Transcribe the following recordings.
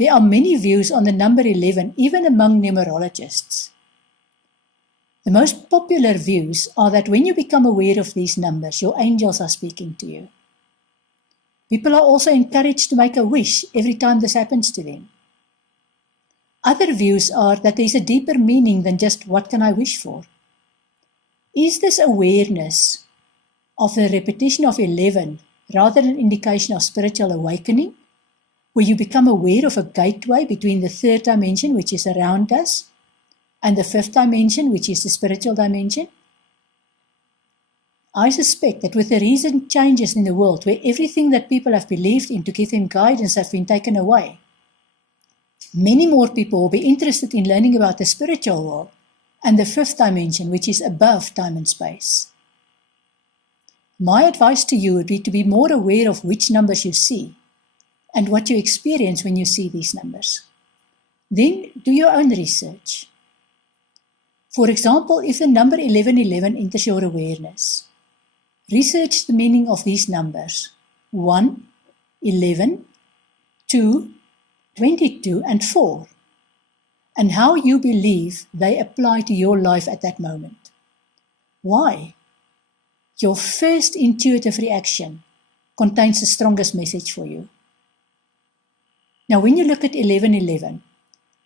There are many views on the number 11, even among numerologists. The most popular views are that when you become aware of these numbers, your angels are speaking to you. People are also encouraged to make a wish every time this happens to them. Other views are that there is a deeper meaning than just what can I wish for. Is this awareness of the repetition of 11 rather an indication of spiritual awakening, where you become aware of a gateway between the third dimension, which is around us, and the fifth dimension, which is the spiritual dimension? I suspect that with the recent changes in the world, where everything that people have believed in to give them guidance has been taken away, many more people will be interested in learning about the spiritual world and the fifth dimension, which is above time and space. My advice to you would be to be more aware of which numbers you see and what you experience when you see these numbers. Then do your own research. For example, if the number 1111 enters your awareness, research the meaning of these numbers: 1, 11, 2, 22, and 4, and how you believe they apply to your life at that moment. Why? Your first intuitive reaction contains the strongest message for you. Now, when you look at 1111,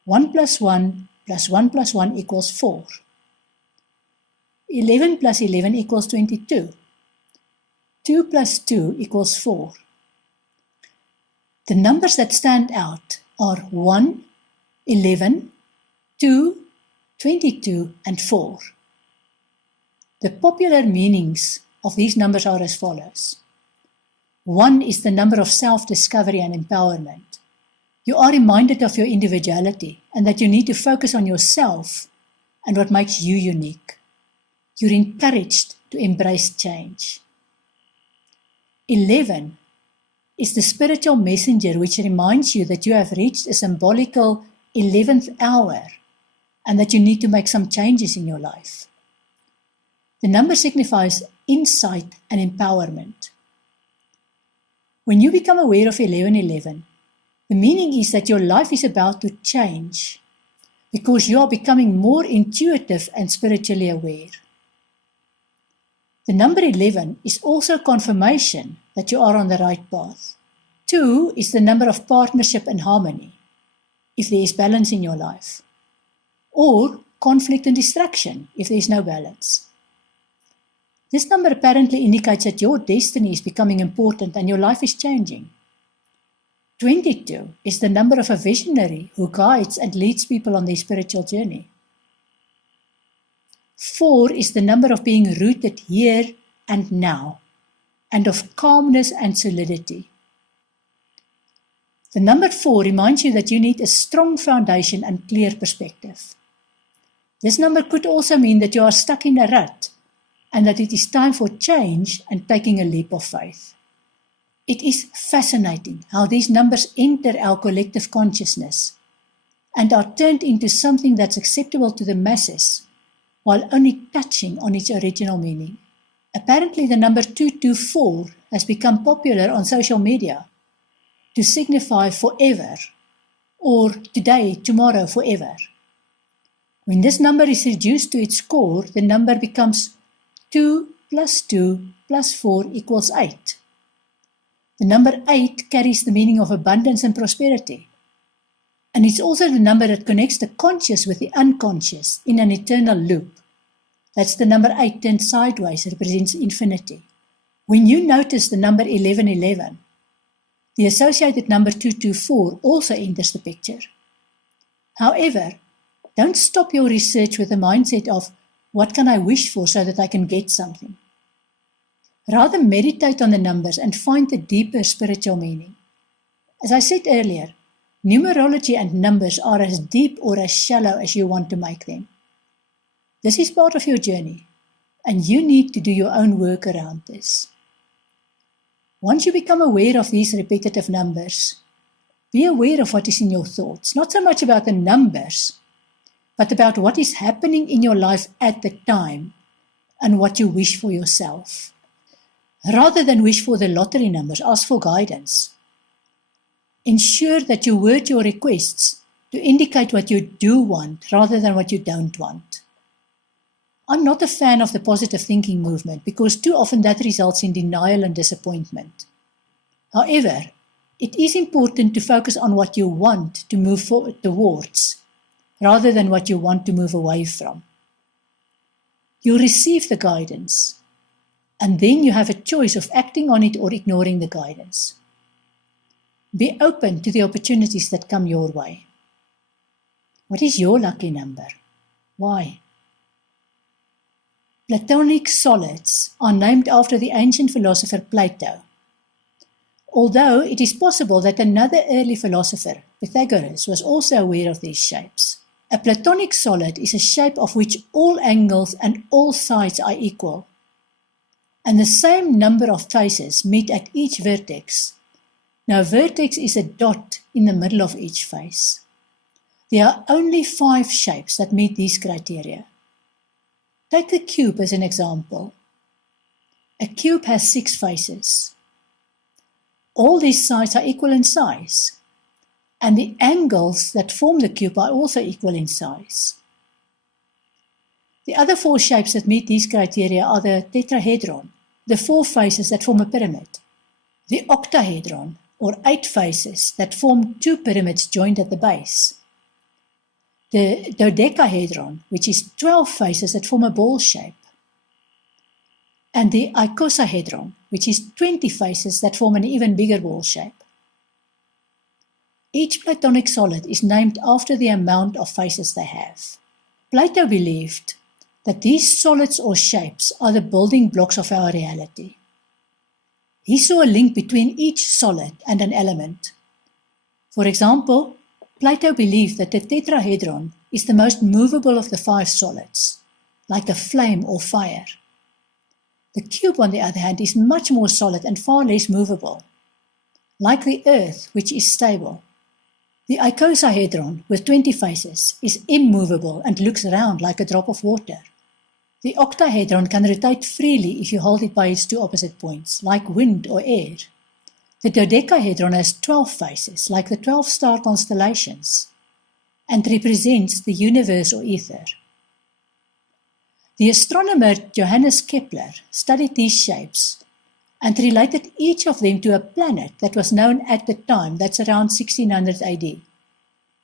1 plus 1 plus 1 plus 1 equals 4. 11 plus 11 equals 22. 2 plus 2 equals 4. The numbers that stand out are 1, 11, 2, 22, and 4. The popular meanings of these numbers are as follows. 1 is the number of self-discovery and empowerment. You are reminded of your individuality and that you need to focus on yourself and what makes you unique. You're encouraged to embrace change. 11 is the spiritual messenger which reminds you that you have reached a symbolical 11th hour and that you need to make some changes in your life. The number signifies insight and empowerment. When you become aware of 1111, the meaning is that your life is about to change because you are becoming more intuitive and spiritually aware. The number 11 is also confirmation that you are on the right path. 2 is the number of partnership and harmony, if there is balance in your life, or conflict and distraction, if there is no balance. This number apparently indicates that your destiny is becoming important and your life is changing. 22 is the number of a visionary who guides and leads people on their spiritual journey. 4 is the number of being rooted here and now, and of calmness and solidity. The number 4 reminds you that you need a strong foundation and clear perspective. This number could also mean that you are stuck in a rut, and that it is time for change and taking a leap of faith. It is fascinating how these numbers enter our collective consciousness and are turned into something that's acceptable to the masses, while only touching on its original meaning. Apparently, the number 224 has become popular on social media to signify forever, or today, tomorrow, forever. When this number is reduced to its core, the number becomes 2 plus 2 plus 4 equals 8. The number 8 carries the meaning of abundance and prosperity. And it's also the number that connects the conscious with the unconscious in an eternal loop. That's the number 8 turned sideways, represents infinity. When you notice the number 1111, the associated number 224 also enters the picture. However, don't stop your research with the mindset of, what can I wish for so that I can get something? Rather, meditate on the numbers and find the deeper spiritual meaning. As I said earlier, numerology and numbers are as deep or as shallow as you want to make them. This is part of your journey, and you need to do your own work around this. Once you become aware of these repetitive numbers, be aware of what is in your thoughts, not so much about the numbers, but about what is happening in your life at the time and what you wish for yourself. Rather than wish for the lottery numbers, ask for guidance. Ensure that you word your requests to indicate what you do want rather than what you don't want. I'm not a fan of the positive thinking movement because too often that results in denial and disappointment. However, it is important to focus on what you want to move forward towards rather than what you want to move away from. You receive the guidance, and then you have a choice of acting on it or ignoring the guidance. Be open to the opportunities that come your way. What is your lucky number? Why? Platonic solids are named after the ancient philosopher Plato. Although it is possible that another early philosopher, Pythagoras, was also aware of these shapes. A Platonic solid is a shape of which all angles and all sides are equal, and the same number of faces meet at each vertex. Now, vertex is a dot in the middle of each face. There are only 5 shapes that meet these criteria. Take the cube as an example. A cube has 6 faces. All these sides are equal in size, and the angles that form the cube are also equal in size. The other 4 shapes that meet these criteria are the tetrahedron, the 4 faces that form a pyramid, the octahedron, or 8 faces that form 2 pyramids joined at the base, the dodecahedron, which is 12 faces that form a ball shape, and the icosahedron, which is 20 faces that form an even bigger ball shape. Each Platonic solid is named after the amount of faces they have. Plato believed that these solids or shapes are the building blocks of our reality. He saw a link between each solid and an element. For example, Plato believed that the tetrahedron is the most movable of the 5 solids, like a flame or fire. The cube, on the other hand, is much more solid and far less movable, like the earth, which is stable. The icosahedron, with 20 faces, is immovable and looks round like a drop of water. The octahedron can rotate freely if you hold it by its 2 opposite points, like wind or air. The dodecahedron has 12 faces, like the 12 star constellations, and represents the universe or ether. The astronomer Johannes Kepler studied these shapes and related each of them to a planet that was known at the time, that's around 1600 AD,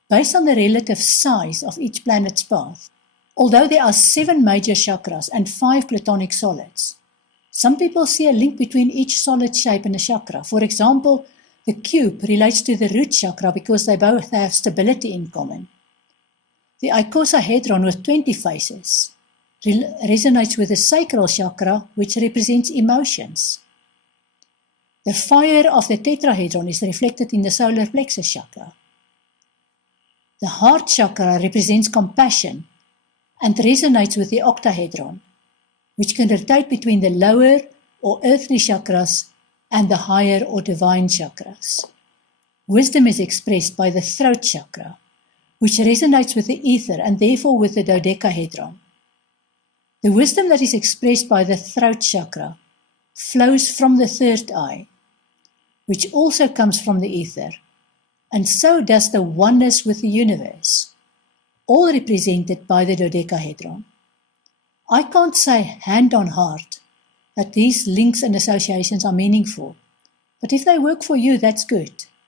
based on the relative size of each planet's path. Although there are 7 major chakras and 5 Platonic solids, some people see a link between each solid shape and a chakra. For example, the cube relates to the root chakra because they both have stability in common. The icosahedron with 20 faces resonates with the sacral chakra, which represents emotions. The fire of the tetrahedron is reflected in the solar plexus chakra. The heart chakra represents compassion and resonates with the octahedron, which can rotate between the lower or earthly chakras and the higher or divine chakras. Wisdom is expressed by the throat chakra, which resonates with the ether and therefore with the dodecahedron. The wisdom that is expressed by the throat chakra flows from the third eye, which also comes from the ether, and so does the oneness with the universe, all represented by the dodecahedron. I can't say hand on heart that these links and associations are meaningful, but if they work for you, that's good.